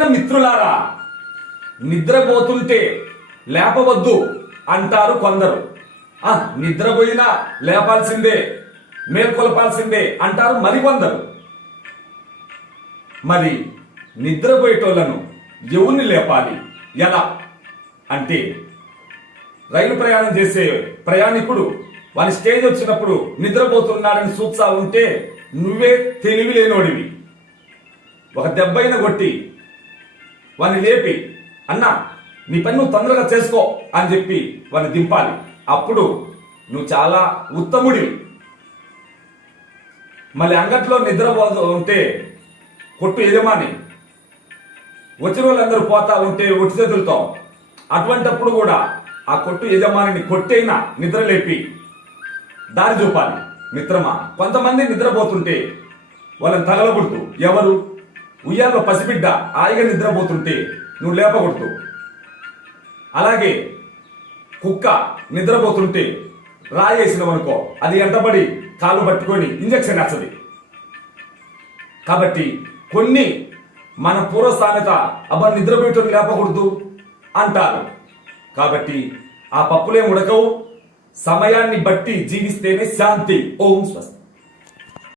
ప్రియమైన మిత్రులారా, నిద్రపోతుంటే లేపవద్దు అంటారు కొందరు. నిద్రపోయినా లేపాల్సిందే, మేల్కొల్పాల్సిందే అంటారు మరికొందరు. మరి నిద్రపోయేటోళ్లను ఎవరిని లేపాలి, ఎలా అంటే, రైలు ప్రయాణం చేసే ప్రయాణికుడు వాని స్టేజ్ వచ్చినప్పుడు నిద్రపోతున్నాడని చూస్తా ఉంటే నువ్వే తెలివి లేనోడివి. ఒక దెబ్బైన కొట్టి వాని లేపి, అన్నా నీ పని నువ్వు తొందరగా చేసుకో అని చెప్పి వాని దింపాలి. అప్పుడు నువ్వు చాలా ఉత్తముడివి. మళ్ళీ అంగట్లో నిద్రపోతూ ఉంటే కొట్టు యజమాని వచ్చిన వాళ్ళందరూ పోతా ఉంటే ఒట్టి చేతులతో, అటువంటప్పుడు కూడా ఆ కొట్టు యజమానిని కొట్టైనా నిద్ర లేపి దారి చూపాలి. మిత్రమా, కొంతమంది నిద్రపోతుంటే వాళ్ళని తగలకూడదు. ఎవరు? ఉయ్యాల్లో పసిబిడ్డ హాయిగా నిద్రపోతుంటే నువ్వు లేపకూడదు. అలాగే కుక్క నిద్రపోతుంటే రాయేసినవనుకో, అది ఎంటబడి కాళ్ళు పట్టుకొని ఇంజక్షన్ వేస్తుంది. కాబట్టి కొన్ని మన పూర్వ సామెత నిద్రపోయేటోని లేపకూడదు అంటారు. కాబట్టి ఆ పప్పులే ఉడకవు. సమయాన్ని బట్టి జీవిస్తేనే శాంతి. ఓం స్వస్తి.